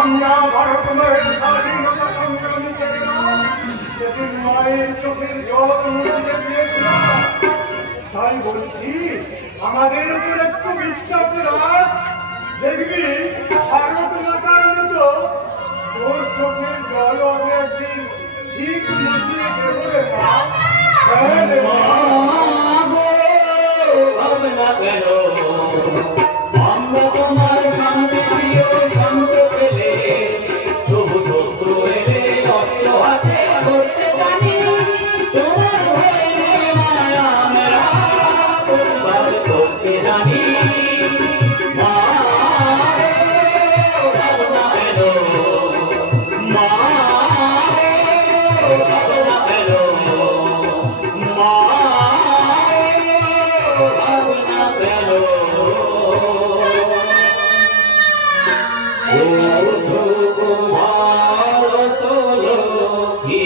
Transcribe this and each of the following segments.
আমরা ভারত মায়ের স্বাধীনতা সংগ্রামী চেতনা সেদিন মায়ের চোখের জল মুছিয়ে দিয়েছিলাম। তাই বলছি আমাদের উপর একটু বিশ্বাস রাখ, দেখবি ভারত মাতার মতো তোর চোখের জল একদিন ঠিক মুছিয়ে দেবো রে মা। হ্যাঁ রে মা। ভাবনা কেন আমরা তোমার শান্তি প্রিয় শান্ত ছেলে, তবু শত্রু এলে রক্ত হাতে করতে জানি। তোমার ভয় নিয়ে মায়া মেরা পরিবার করতে জানি। মা ভাবনা কেন মা ভাবনা কেন মা ভাবনা কেন। ভারত লক্ষ্মী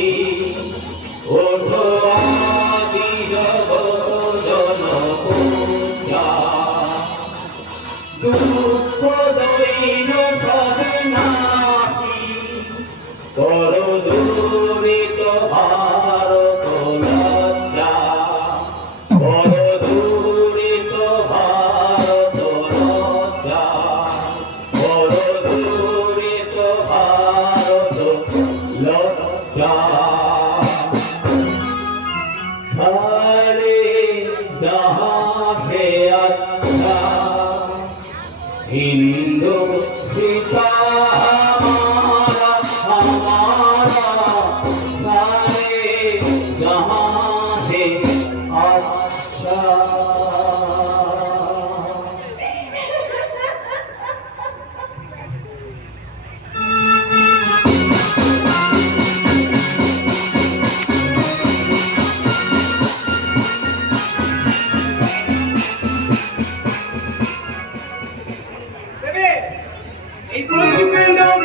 ওঠো আদি জগৎ জনপূজা, দুঃখ দৈন সবে নাশী কর দূরিত ভারত লজ্জা, কর দূরিত ভারত লজ্জা, কর দূরিত ভারত লজ্জা। सारे जहाँ से अच्छा हिंदू सीता हमारा हमारा, सारे जहाँ से अच्छा। এই বন্দুকের নাম